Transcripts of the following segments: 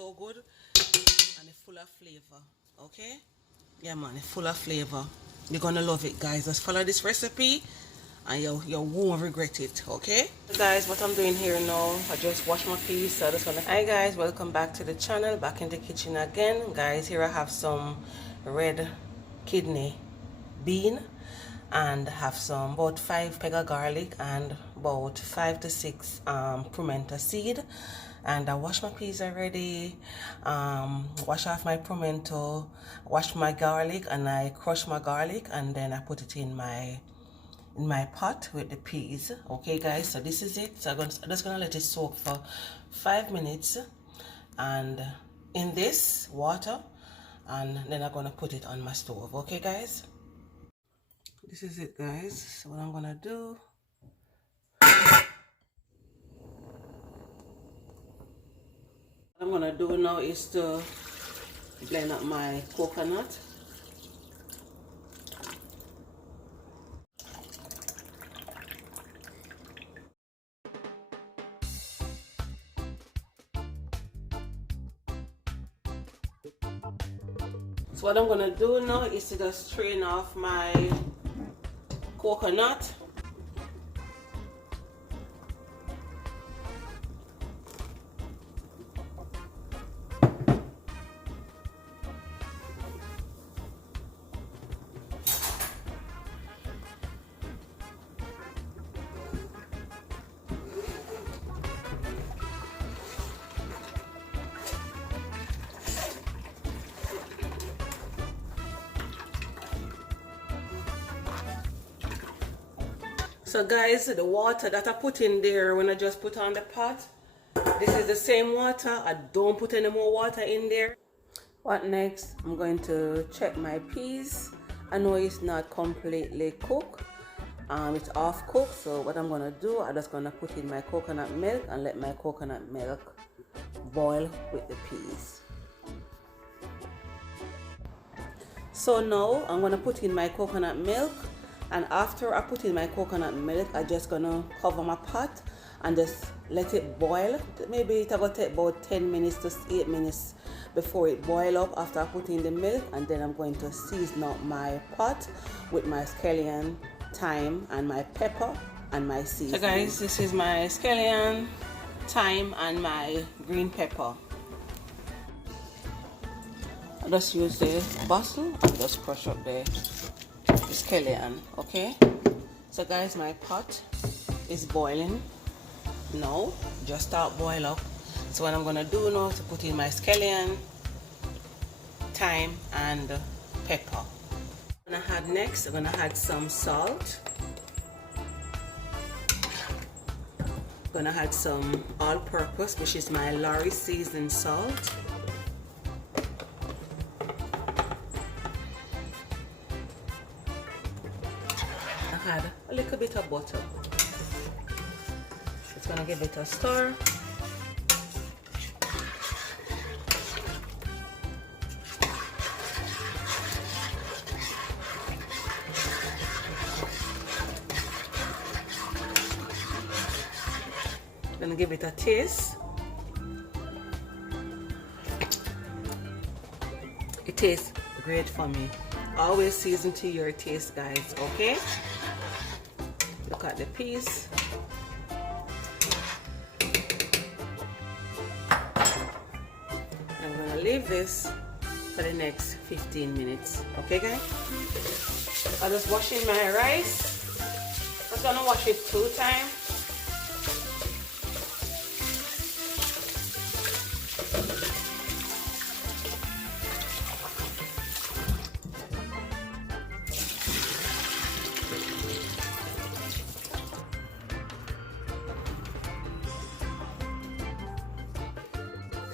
so good and it's full of flavor. Okay, yeah man, it's full of flavor. You're gonna love it, guys. Just follow this recipe and you won't regret it. Okay, so guys, what I'm doing here now, I just washed my peas, so I just wanna... Hi guys, welcome back to the channel, back in the kitchen again. Guys, here I have some red kidney bean and have some about 5 peg of garlic and about 5 to 6 pimento seed. And I washed my peas already, wash off my pimento, wash my garlic, and I crush my garlic, and then I put it in my pot with the peas. Okay guys, so this is it. So I'm just gonna let it soak for 5 minutes and in this water, and then I'm gonna put it on my stove. Okay guys, this is it guys. So what I'm gonna do, now is to blend up my coconut. So what I'm gonna do now is to just strain off my coconut. So guys, the water that I put in there when I just put on the pot, this is the same water. I don't put any more water in there. What next? I'm going to check my peas. I know it's not completely cooked. It's half cooked. So what I'm going to do, I'm just going to put in my coconut milk and let my coconut milk boil with the peas. So now I'm going to put in my coconut milk. And after I put in my coconut milk, I'm just gonna cover my pot and just let it boil. Maybe it's gonna take about 10 minutes to 8 minutes before it boil up after I put in the milk. And then I'm going to season up my pot with my scallion, thyme, and my pepper and my seasoning. So guys, this is my scallion, thyme, and my green pepper. I just use the bustle and just crush up the scallion. Okay, so guys, my pot is boiling now, just start boil up. So what I'm gonna do now is to put in my scallion, thyme, and pepper. I'm gonna add next, I'm gonna add some salt. I'm gonna add some all-purpose, which is my Lorry seasoned salt. Add a little bit of butter. It's gonna give it a stir. Gonna give it a taste. It tastes great for me. Always season to your taste, guys. Okay. Look at the peas. I'm gonna leave this for the next 15 minutes. Okay guys? I'm just washing my rice. I'm gonna wash it 2 times.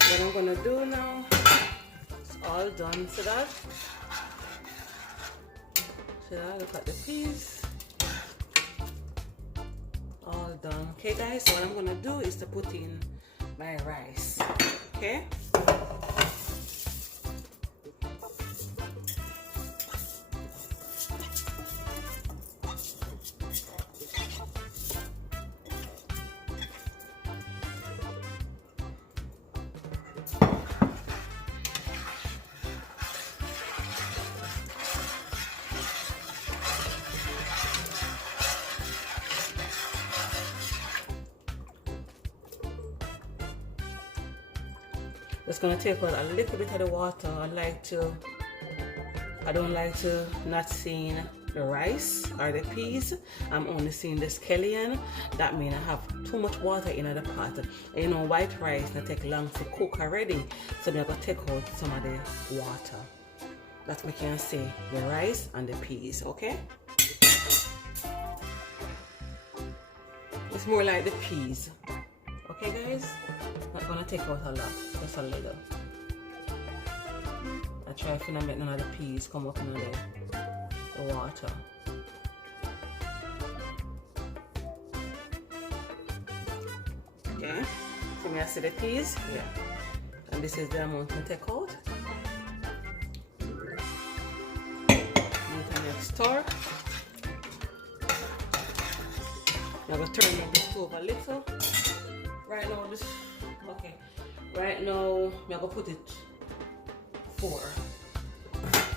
What I'm gonna do now, it's all done. So that, look at the peas, all done. Okay guys, so what I'm gonna do is to put in my rice. Okay, Just gonna take out a little bit of the water. I don't like to not seeing the rice or the peas. I'm only seeing the scallion. That means I have too much water in the pot. And you know, white rice not take long to cook already, so I'm gonna take out some of the water. That we can see the rice and the peas, okay? It's more like the peas. Okay guys? Not gonna take out a lot, just a little. I try if I make none of the peas come up in the water. Okay, so me I see the peas, yeah. And this is the amount I take out. Next stir. I'm gonna turn up the stove a little. Right now, Right now, I'm gonna put it 4.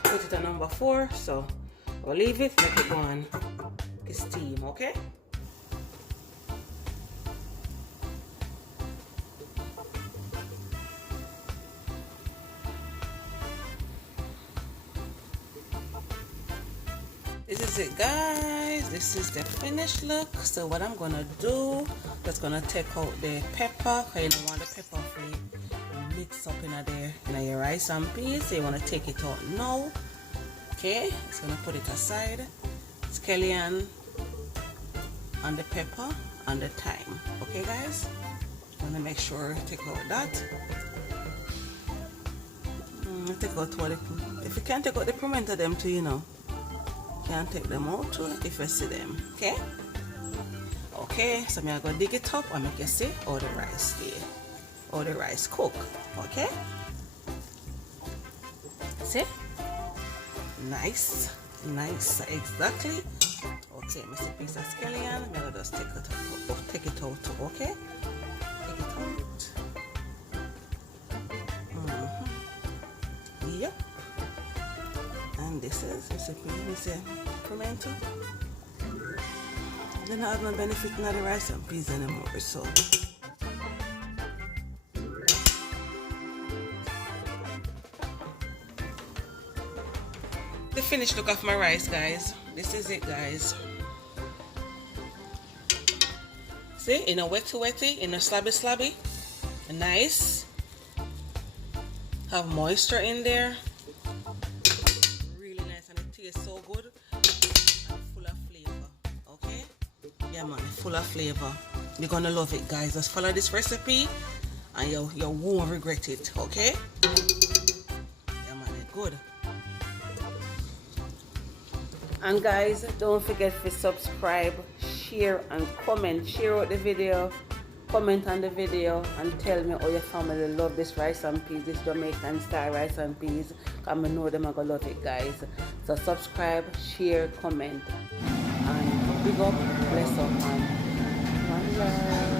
Put it at number 4. So I'll leave it, make it go on the steam, okay? This is it guys, this is the finished look. So what I'm gonna do, just gonna take out the pepper, because you don't want the pepper to mix up in there in your rice and peas, so you want to take it out now. Okay, just gonna put it aside. Scallion and the pepper and the thyme. Okay guys, I'm gonna make sure I take out that. Take out what if you can't take out the pimento them too, you know. Can take them out too if you see them. Okay, okay, so I'm gonna dig it up and make you see all the rice there, all the rice cook. Okay, see, nice, exactly. Okay, Mr. Piece of scallion, I'm gonna just take it out too. Okay, take it out. Yep. And this is pimento. I don't have no benefit in the rice and peas anymore, so the finished look of my rice, guys. This is it, guys. See, in a wetty, in a slabby, nice. Have moisture in there. So good and full of flavor. Okay, yeah man, full of flavor. You're gonna love it guys. Just follow this recipe and you won't regret it. Okay, yeah man, it's good. And guys, don't forget to subscribe, share and comment. Share out the video, comment on the video and tell me how your family love this rice and peas, this Jamaican style rice and peas. I know them are gonna love it guys. So subscribe, share, comment, and big up, bless up, and one love.